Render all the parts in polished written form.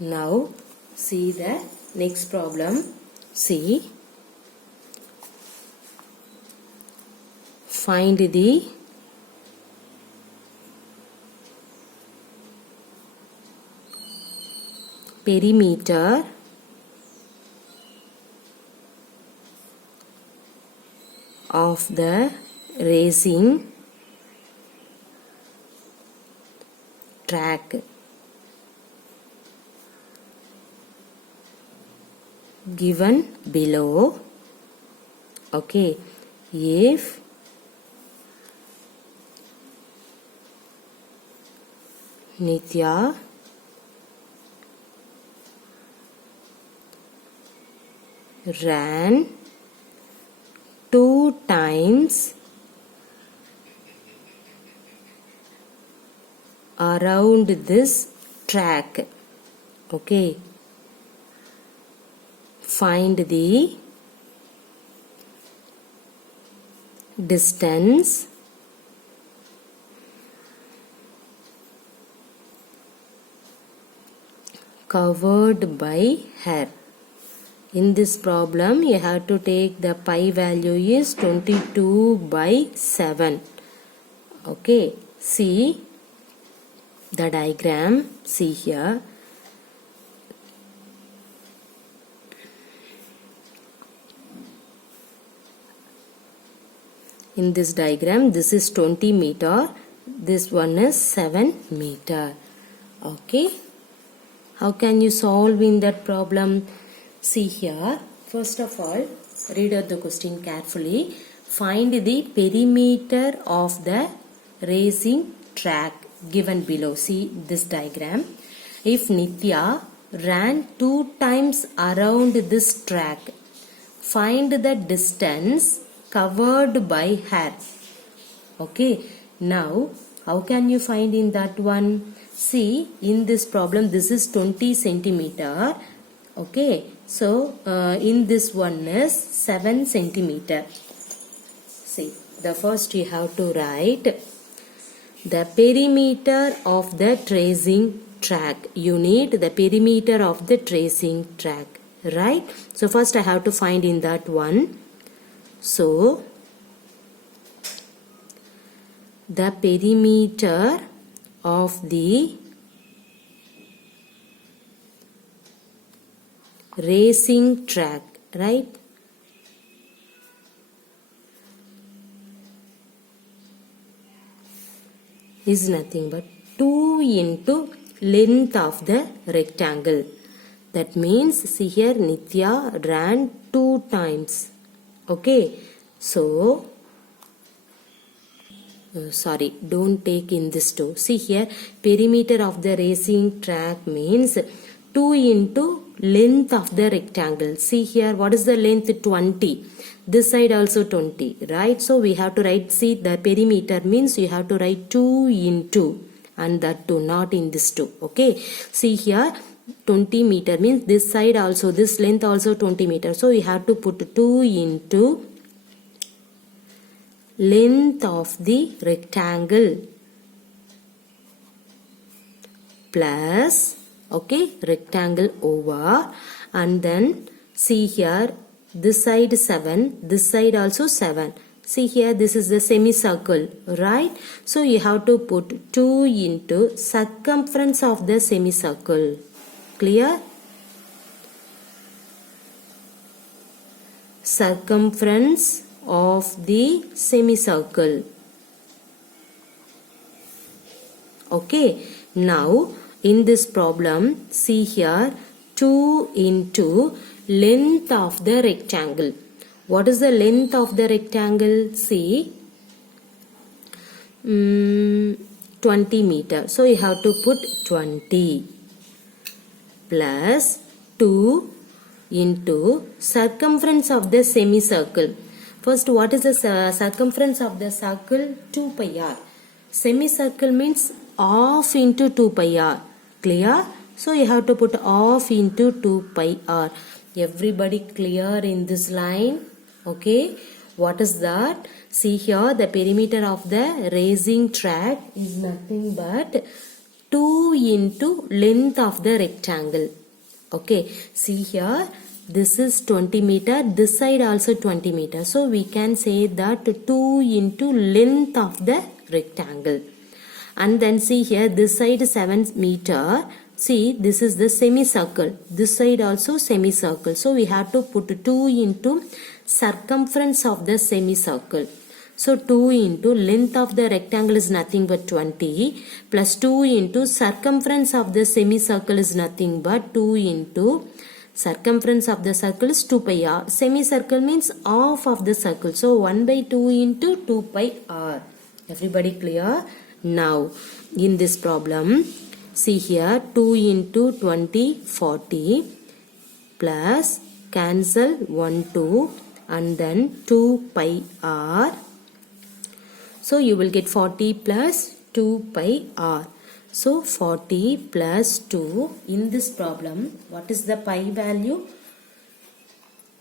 Now see the next problem. See, find the perimeter of the racing track given below. Okay, if Nitya ran 2 times around this track. Okay, find the distance covered by her. In this problem you have to take the pi value is 22/7. Okay, see the diagram. See here, in this diagram this is 20 meter, this one is 7 meter. Okay, how can you solve in that problem? See here, first of all read out the question carefully. Find the perimeter of the racing track given below. See this diagram. If Nitya ran 2 times around this track, find the distance covered by her. Okay, now how can you find in that one? See, in this problem this is 20 centimeter. Okay, so in this one is 7 centimeter. See, the first you have to write the perimeter of the tracing track. You need the perimeter of the tracing track, right? So first I have to find in that one. So the perimeter of the racing track, right? Is nothing but 2 into length of the rectangle. That means see here Nitya ran 2 times. Okay, so sorry, don't take in this 2. See here, perimeter of the racing track means 2 into length of the rectangle. See here, what is the length? 20. This side also 20, right? So we have to write, see the perimeter means you have to write 2 into, and that 2, not in this 2. Okay, see here 20 meter means this side also, this length also 20 meter. So we have to put 2 into length of the rectangle plus, okay, rectangle over, and then see here this side 7, this side also 7. See here, this is the semicircle, right? So you have to put 2 into circumference of the semicircle. Clear? Circumference of the semicircle. Okay, now in this problem, see here 2 into length of the rectangle. What is the length of the rectangle? See, 20 meter. So you have to put 20 plus 2 into circumference of the semicircle. First, what is the circumference of the circle? 2 pi r. Semicircle means half into 2 pi r. Clear? So you have to put half into 2 pi r. Everybody clear in this line? Okay. What is that? See here, the perimeter of the racing track is nothing but 2 into length of the rectangle. Okay, see here, this is 20 meter, this side also 20 meter. So we can say that 2 into length of the rectangle. And then see here, this side 7 meter. See, this is the semicircle. This side also semicircle. So we have to put 2 into circumference of the semicircle. So 2 into length of the rectangle is nothing but 20 plus 2 into circumference of the semicircle is nothing but 2 into circumference of the circle is 2 pi r. Semicircle means half of the circle. So 1 by 2 into 2 pi r. Everybody clear? Now in this problem, see here 2 into 20, 40 plus cancel 1, 2 and then 2 pi r. So you will get 40 plus 2 pi r. So 40 plus 2 in this problem, what is the pi value?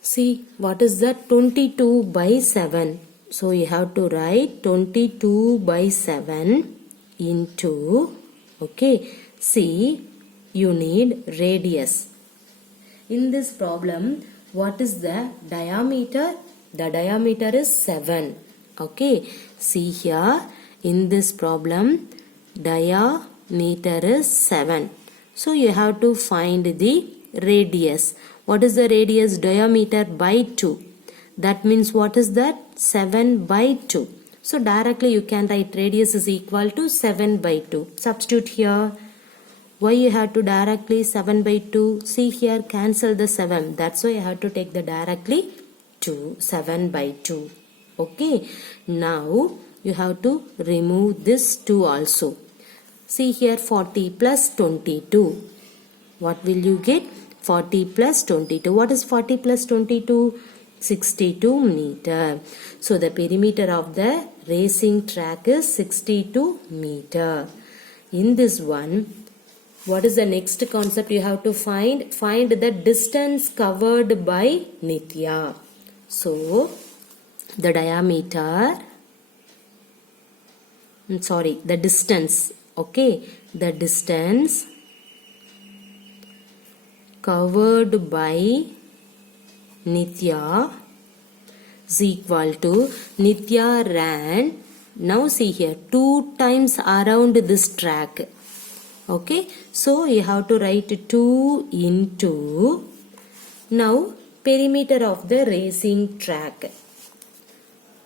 See, what is that? 22 by 7. So you have to write 22 by 7 into, okay, see, you need radius. In this problem, what is the diameter? The diameter is 7. Okay, see here, in this problem, diameter is 7. So you have to find the radius. What is the radius? Diameter by 2. That means what is that? 7 by 2. So directly you can write radius is equal to 7 by 2. Substitute here. Why you have to directly 7 by 2? See here, cancel the 7. That's why you have to take the directly 2, 7 by 2. Okay. Now you have to remove this 2 also. See here, 40 plus 22. What will you get? 40 plus 22. What is 40 plus 22? 62 meter. So the perimeter of the racing track is 62 meter. In this one, what is the next concept you have to find? Find the distance covered by Nitya. So the diameter, the distance, okay, the distance covered by Nitya is equal to Nitya ran, now see here, 2 times around this track. Okay, so you have to write 2 into, now perimeter of the racing track.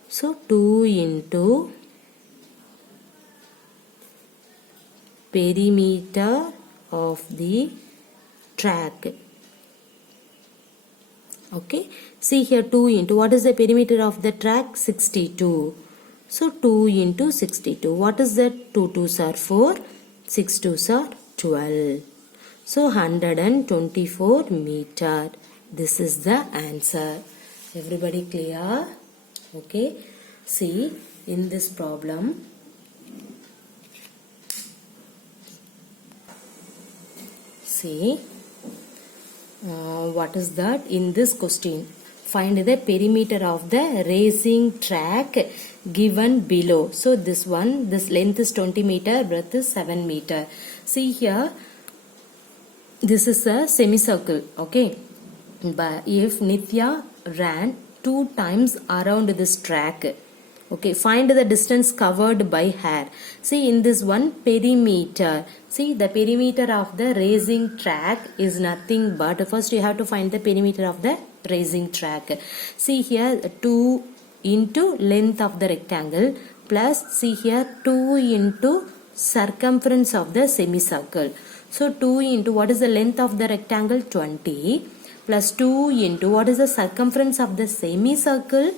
So 2 into perimeter of the track. Okay, see here 2 into, what is the perimeter of the track? 62. So 2 into 62. What is that? 2 2s are 4, 6 2s are 12. So 124 meter. This is the answer. Everybody clear? Okay, see in this problem, see what is that? In this question, find the perimeter of the racing track given below. So this one, this length is 20 meter, breadth is 7 meter. See here, this is a semicircle. Okay, but if Nitya ran 2 times around this track, okay, find the distance covered by her. See in this one, perimeter. See the perimeter of the racing track is nothing but, first you have to find the perimeter of the racing track. See here 2 into length of the rectangle plus see here 2 into circumference of the semicircle. So 2 into, what is the length of the rectangle? 20 plus 2 into, what is the circumference of the semicircle?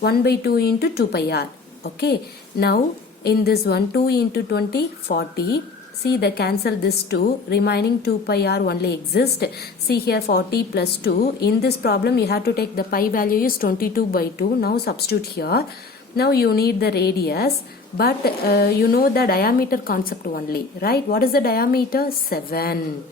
1 by 2 into 2 pi r. Okay, now in this one, 2 into 20, 40. See the cancel this 2, remaining 2 pi r only exist. See here 40 plus 2. In this problem you have to take the pi value is 22 by 2. Now substitute here. Now you need the radius, but you know the diameter concept only, right? What is the diameter? 7.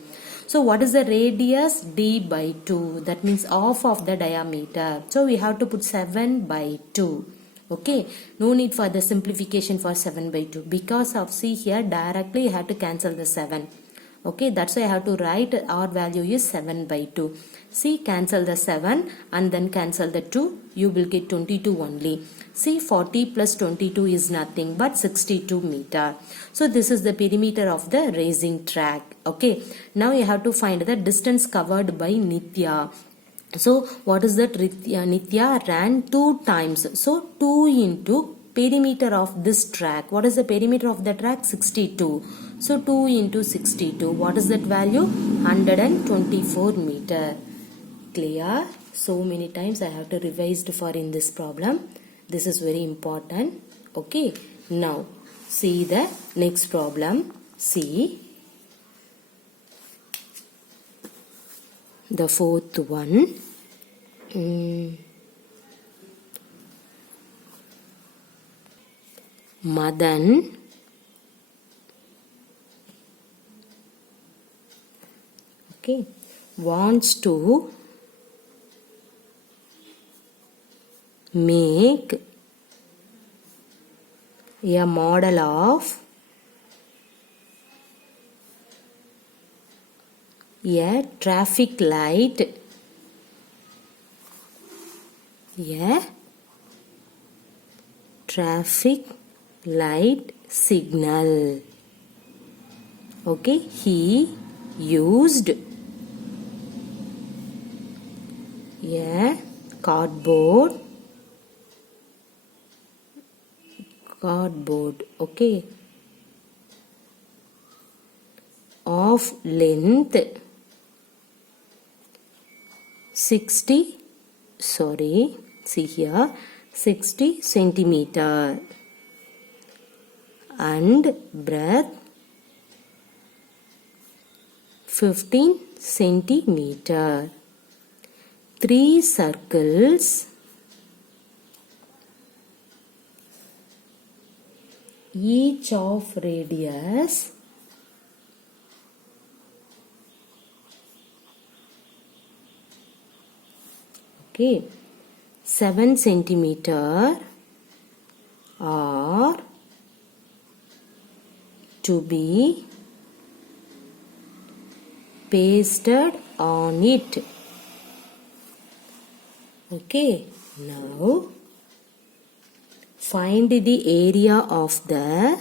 So what is the radius? D by 2. That means half of the diameter. So we have to put 7 by 2. Okay, no need for the simplification for 7 by 2 because of see here directly you have to cancel the 7. Okay, that's why I have to write our value is 7 by 2. See, cancel the 7 and then cancel the 2. You will get 22 only. See, 40 plus 22 is nothing but 62 meter. So, this is the perimeter of the racing track. Okay, now you have to find the distance covered by Nitya. So, what is that? Nitya ran 2 times. So, 2 into perimeter of this track. What is the perimeter of the track? 62. So 2 into 62. What is that value? 124 meter. Clear? So many times I have to revise for in this problem. This is very important. Okay. Now see the next problem. See the fourth one. Madan wants to make a model of a traffic light, signal. Okay, he used a cardboard, okay, of length 60 centimeter and breadth 15 centimeter. 3 circles each of radius 7 centimeter are to be pasted on it. Okay, now find the area of the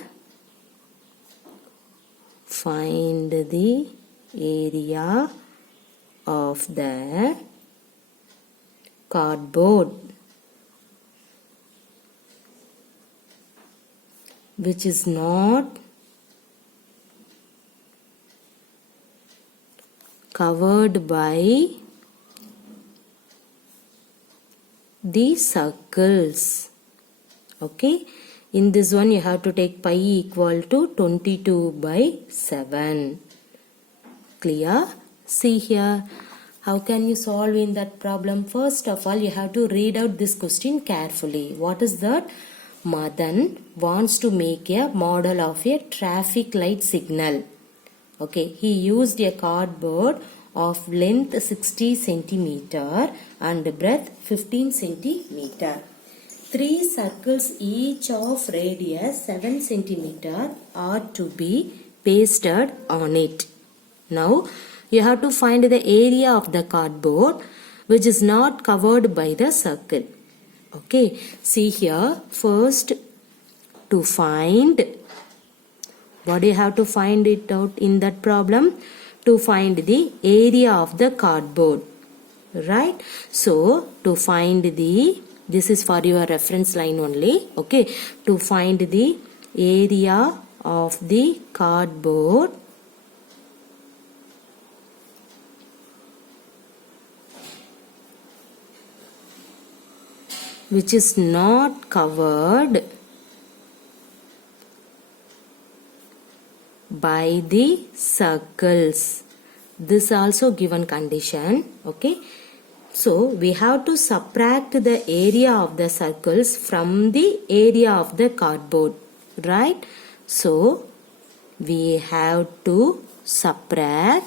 cardboard which is not covered by the circles. Okay, in this one you have to take pi equal to 22 by 7. Clear? See here, how can you solve in that problem? First of all, you have to read out this question carefully. What is that? Madan wants to make a model of a traffic light signal. Okay, he used a cardboard of length 60 centimeter and breadth 15 centimeter. 3 circles each of radius 7 centimeter are to be pasted on it. Now, you have to find the area of the cardboard which is not covered by the circle. Okay, see here, first to find, what do you have to find it out in that problem? To find the area of the cardboard, right? So, to find this is for your reference line only, okay? To find the area of the cardboard, which is not covered by the circles. This also given condition. Okay. So we have to subtract the area of the circles from the area of the cardboard. Right. So we have to subtract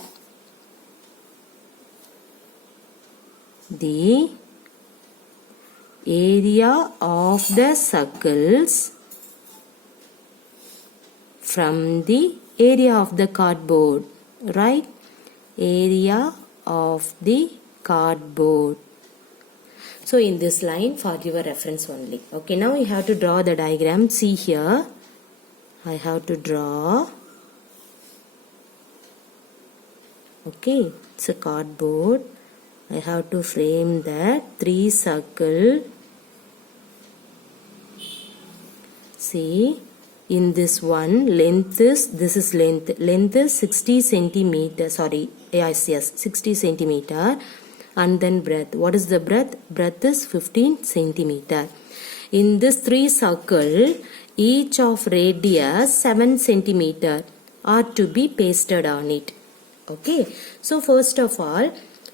the area of the circles from the area of the cardboard, right? Area of the cardboard. So in this line, for your reference only. Okay, now you have to draw the diagram. See here, I have to draw. Okay, it's a cardboard. I have to frame that 3 circle. See, in this one, length is, this is length is 60 centimeter, sorry, yes, 60 centimeter. And then breadth, what is the breadth? Breadth is 15 centimeter. In this 3 circle, each of radius 7 centimeter are to be pasted on it. Okay, so first of all,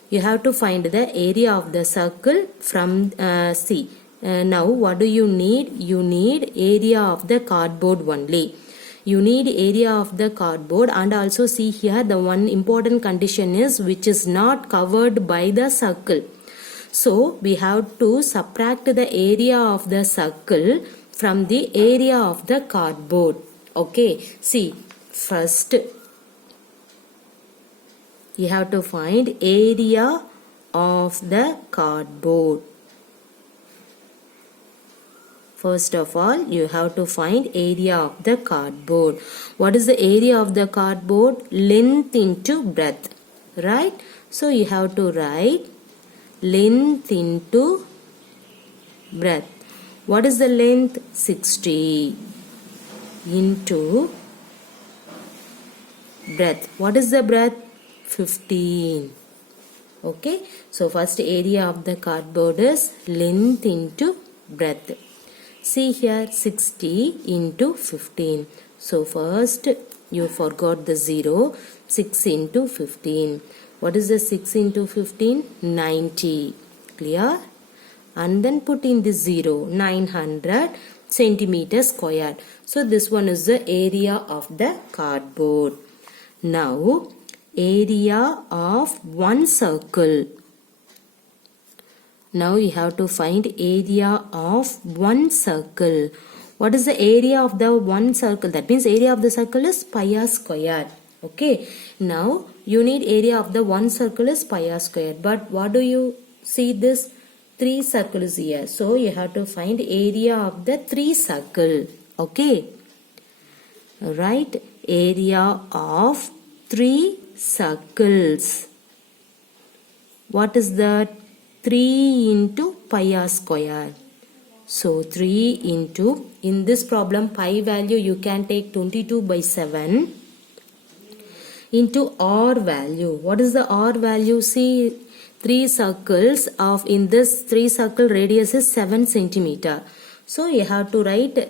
you have to find the area of the circle from C. Now what do you need? You need area of the cardboard only. You need area of the cardboard, and also see here the one important condition is which is not covered by the circle. So we have to subtract the area of the circle from the area of the cardboard. Okay, see, first you have to find area of the cardboard. First of all, you have to find area of the cardboard. What is the area of the cardboard? Length into breadth, right? So you have to write length into breadth. What is the length? 60 into breadth. What is the breadth? 15. Okay, so first area of the cardboard is length into breadth. See here, 60 into 15. So first you forgot the 0. 6 into 15. What is the 6 into 15? 90. Clear? And then put in the 0. 900 centimeter square. So this one is the area of the cardboard. Now area of one circle. Now you have to find area of one circle. What is the area of the one circle? That means area of the circle is pi r square. Okay. Now you need area of the one circle is pi r square. But what do you see this? 3 circles here. So you have to find area of the 3 circle. Okay. Right. Area of 3 circles. What is that? 3 into pi r square. So 3 into, in this problem pi value you can take 22 by 7 into r value. What is the r value? See, 3 circles of, in this 3 circle radius is 7 centimeter. So you have to write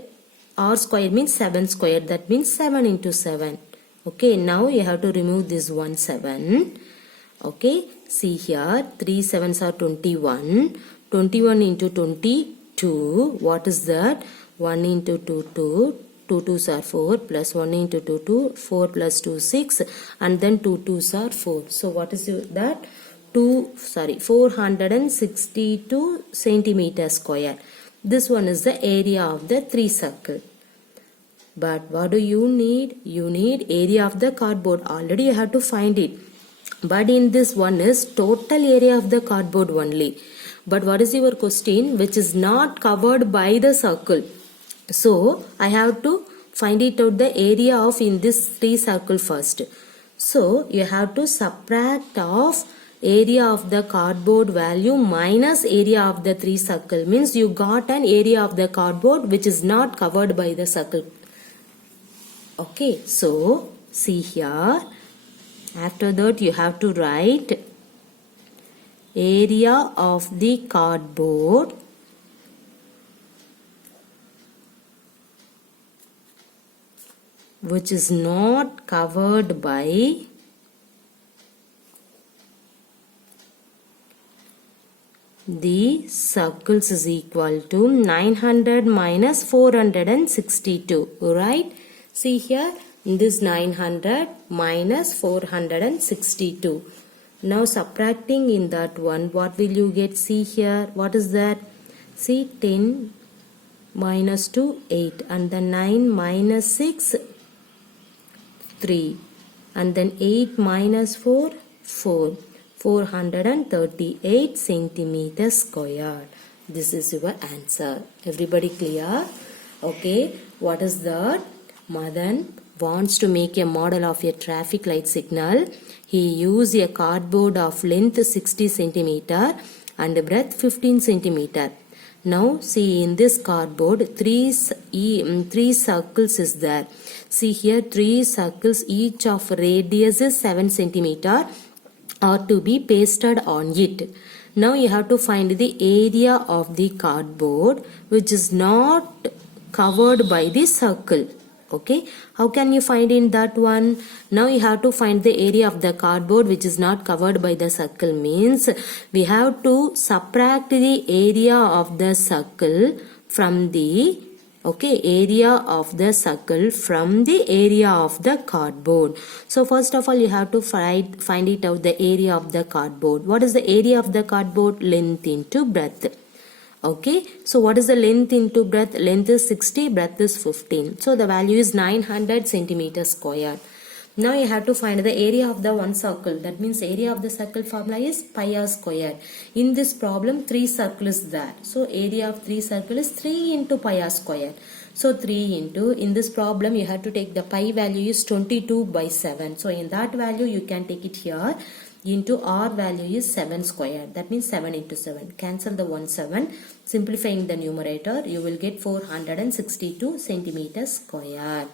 r square means 7 square. That means 7 into 7. Okay, now you have to remove this 1 7. Okay, see here, 3 7s are 21. 21 into 22, what is that? 1 into 2 2. 2 2s are 4 plus 1 into 2 2. 4 plus 2 6, and then 2 2s are 4. So what is that? 462 centimeter square. This one is the area of the 3 circle. But what do you need? You need area of the cardboard. Already you have to find it. But in this one is total area of the cardboard only. But what is your question? Which is not covered by the circle. So I have to find it out the area of in this 3 circle first. So you have to subtract off area of the cardboard value minus area of the 3 circle. Means you got an area of the cardboard which is not covered by the circle. Okay, so see here. After that you have to write area of the cardboard which is not covered by the circles is equal to 900 minus 462. Right? See here, this 900 minus 462. Now subtracting in that one, what will you get? See here, what is that? See, 10 minus 2, 8, and then 9 minus 6, 3, and then 8 minus 4, 4. 438 centimeters square. This is your answer. Everybody clear? Okay, what is that? Madan wants to make a model of a traffic light signal. He used a cardboard of length 60 centimeter and breadth 15 centimeter. Now see, in this cardboard three circles is there. See here, 3 circles, each of radius is 7 centimeter are to be pasted on it. Now you have to find the area of the cardboard which is not covered by the circle. Okay, how can you find in that one? Now you have to find the area of the cardboard which is not covered by the circle. Means we have to subtract the area of the circle from the area of the circle from the area of the cardboard. So first of all you have to find it out, the area of the cardboard. What is the area of the cardboard? Length into breadth. Okay, so what is the length into breadth? Length is 60, breadth is 15. So the value is 900 centimeters square. Now you have to find the area of the one circle. That means area of the circle formula is pi r square. In this problem 3 circles is there. So area of 3 circle is 3 into pi r square. So 3 into, in this problem you have to take the pi value is 22 by 7. So in that value you can take it here. Into r value is 7 square. That means 7 into 7. Cancel the 1 7. Simplifying the numerator, you will get 462 centimeters square.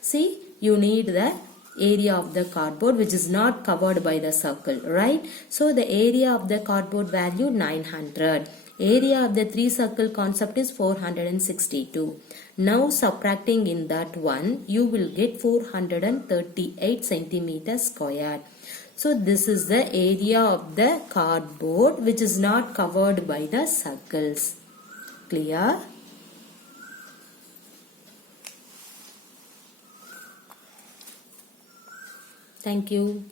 See, you need the area of the cardboard which is not covered by the circle, right? So the area of the cardboard value 900. Area of the 3 circle concept is 462. Now subtracting in that one, you will get 438 centimeters square. So this is the area of the cardboard which is not covered by the circles. Clear? Thank you.